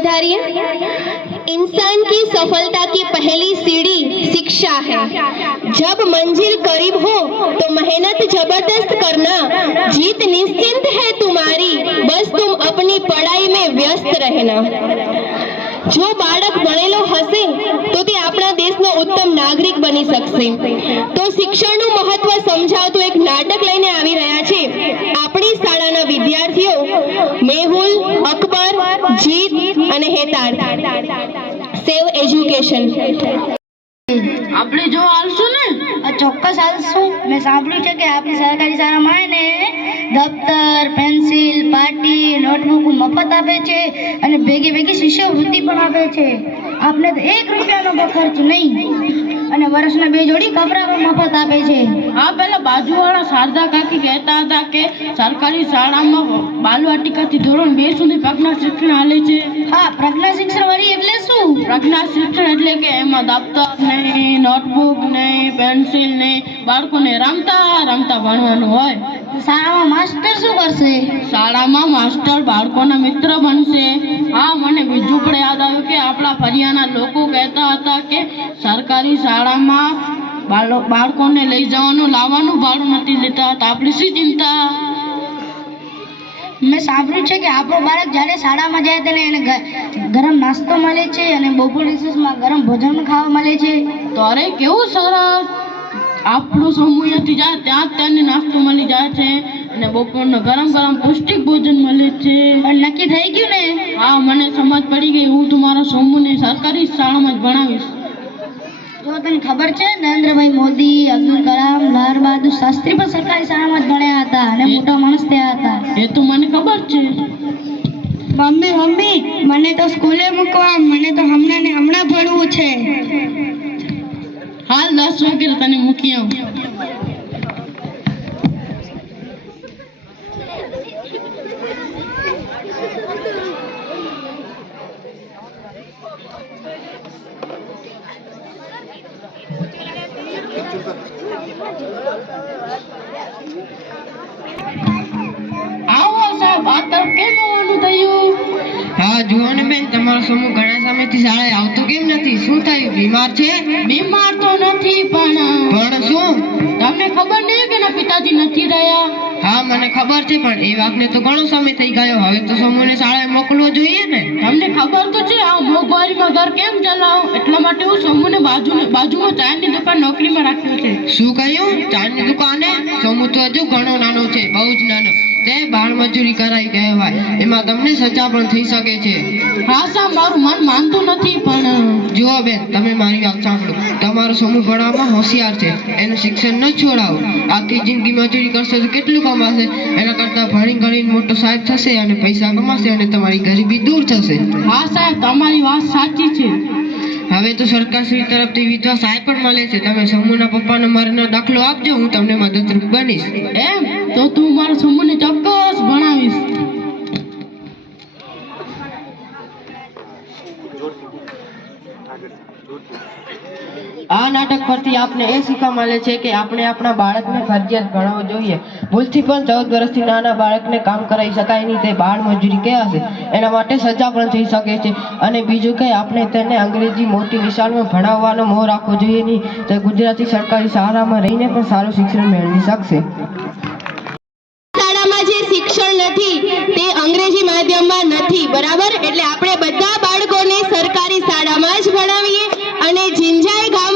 पधारिए। इंसान की सफलता की पहली सीढ़ी शिक्षा है। जब मंजिल करीब हो तो मेहनत जबरदस्त करना, जीत निश्चिंत है तुम्हारी, बस तुम अपनी पढ़ाई में व्यस्त रहना। जो बाळक भणेलो हसे तो ते आपણા દેશનો ઉત્તમ નાગરિક બની શકશે। તો શિક્ષણનું મહત્વ સમજાવતું એક નાટક લઈને આવી રહ્યા છે આપણી શાળાના વિદ્યાર્થીઓ મેહુલ, અકબર, જીત અને હેતાર્થ। સેવ એજ્યુકેશન। આપણે જો આવશું ને ચોક્કસ આવશું। મેં સાંભળ્યું છે કે આપણી સરકારી શાળામાં ને દફતર, પેન્સિલ, પાટી, નોટબુક મફત આપે છે અને ભેગી ભેગી શિષ્યવૃત્તિ પણ આપે છે। આપને તો 1 રૂપિયાનો ખર્ચ નહીં અને વર્ષના 2 જોડી કપડાં પણ મફત આપે છે। આ પેલા બાજુવાળા શારદા કાકી કહેતા હતા કે સરકારી શાળામાં બાલવાટિકાથી ધોરણ 2 સુધી પ્રજ્ઞા શિક્ષણ હાલે છે। હા, પ્રજ્ઞા શિક્ષણ વળી એટલે શું? પ્રજ્ઞા શિક્ષણ એટલે કે એમાં દફતર નહીં, નોટબુક નહીં, પેન્સિલ નહીં, બાળકોને રમતા રમતા ભણવાનું હોય। શાળામાં માસ્ટર શું કરશે? શાળામાં માસ્ટર બાળકોના મિત્ર બનશે। હા, મને બીજું પણ યાદ આવ્યું કે આપણા ફરિયાના લોકો કહેતા હતા કે સરકારી શાળામાં બાળકોને લઈ જવાનું લાવવાનું ભાડું નથી લેતા, તો આપણી શી ચિંતા? મેં સાંભળ્યું છે કે આપણો બાળક જ્યારે શાળામાં જાય ત્યારે એને ગરમ નાસ્તો મળે છે અને બપોર રિસેસમાં ગરમ ભોજન ખાવા મળે છે। તો અરે કેવું સરસ! આપણું સમૂહથી જાય ત્યાં જ તેને નાસ્તો મળી જાય છે અને બપોરનું ગરમ ગરમ પૌષ્ટિક ભોજન મળે છે। પણ નક્કી થઈ ગયું ને? હા, મને સમજ પડી ગઈ। હું તમારા સમૂહને સરકારી શાળામાં જ ભણાવીશ। જો તને ખબર છે નરેન્દ્રભાઈ મોદી, અબ્દુલ કલામ, લાલ બહાદુર શાસ્ત્રી પણ સરકારી શાળામાં જ ભણ્યા હતા અને મોટા માણસ થયા હતા। એ તો મને ખબર છે। મમ્મી મને તો સ્કૂલે મૂકવા, મને તો હમણાં ને હમણાં ભણવું છે। હાલ 10 વાગે તને મૂકી આવું। આવો સાહેબ, આ તરફ કેમ આવવાનું થયું? હા, જુઓ ને બેન, તમારો સમૂહ ઘણા સમયથી શાળાએ આવતો કેમ નથી? શું થયું? બીમાર છે? બીમાર તો નથી, પણ શું? તમને ખબર નહીં કે એના પિતાજી નથી રહ્યા? હા, મને ખબર છે, પણ એ વાતને તો ઘણો સમય થઈ ગયો। હવે તો સમૂહને શાળાએ મોકલવો જોઈએ ને? તમને ખબર તો છે આ મોંઘવારીમાં ઘર કેમ ચલાવું, એટલા માટે હું સમૂહને બાજુમાં ચાની દુકાન નોકરીમાં રાખ્યો છે। શું કહ્યું? ચાની દુકાને? સમૂહ તો હજુ ઘણો નાનો છે, બહુ જ નાનો। તે બાળ મજૂરી કરાઈ કહેવાય, એમાં તમને સજા પણ થઈ શકે છે। હા સાહેબ, મારું મન માનતું નથી, પણ જુઓ બેન, તમે મારી વાત સાંભળો। તમારો સમૂહ ભણવામાં હોશિયાર છે, એનું શિક્ષણ ન છોડાવો। આખી જિંદગી મજૂરી કરશે તો કેટલું કમાશે? એના કરતાં ભણી ગણીને મોટો સાહેબ થશે અને પૈસા કમાશે અને તમારી ગરીબી દૂર થશે। હા સાહેબ, તમારી વાત સાચી છે। હવે તો સરકારશ્રી તરફથી વિધવા સહાય પણ મળે છે। તમે સમૂહના પપ્પાનો મારનો દાખલો આપજો, હું તમને મદદરૂપ બનીશ। એમ તો તું મારા સમૂહને ચોક્કસ ભણાવીશ। આ નાટક પરથી આપને એ શીખવા મળે છે કે આપણે આપણા બાળકને ફરજિયાત ભણાવવું જોઈએ। ભૂલથી પણ 14 વર્ષથી નાના બાળકને કામ કરાવી શકાય નહીં, તે બાળ મજૂરી કહેવાશે। એના માટે સજા પણ થઈ શકે છે। અને બીજું કે આપણે તેને અંગ્રેજી મોટી નિશાળમાં ભણાવવાનો મોહ રાખવો જોઈએ નહીં, તો ગુજરાતી સરકારી શાળામાં રહીને પણ સારું શિક્ષણ મેળવી શકશે। શાળામાં જે શિક્ષણ નથી તે અંગ્રેજી માધ્યમમાં નથી, બરાબર? એટલે આપણે બધા બાળકોને સરકારી શાળામાં જ ભણાવીએ અને ઝિંઝાઈ ગાવ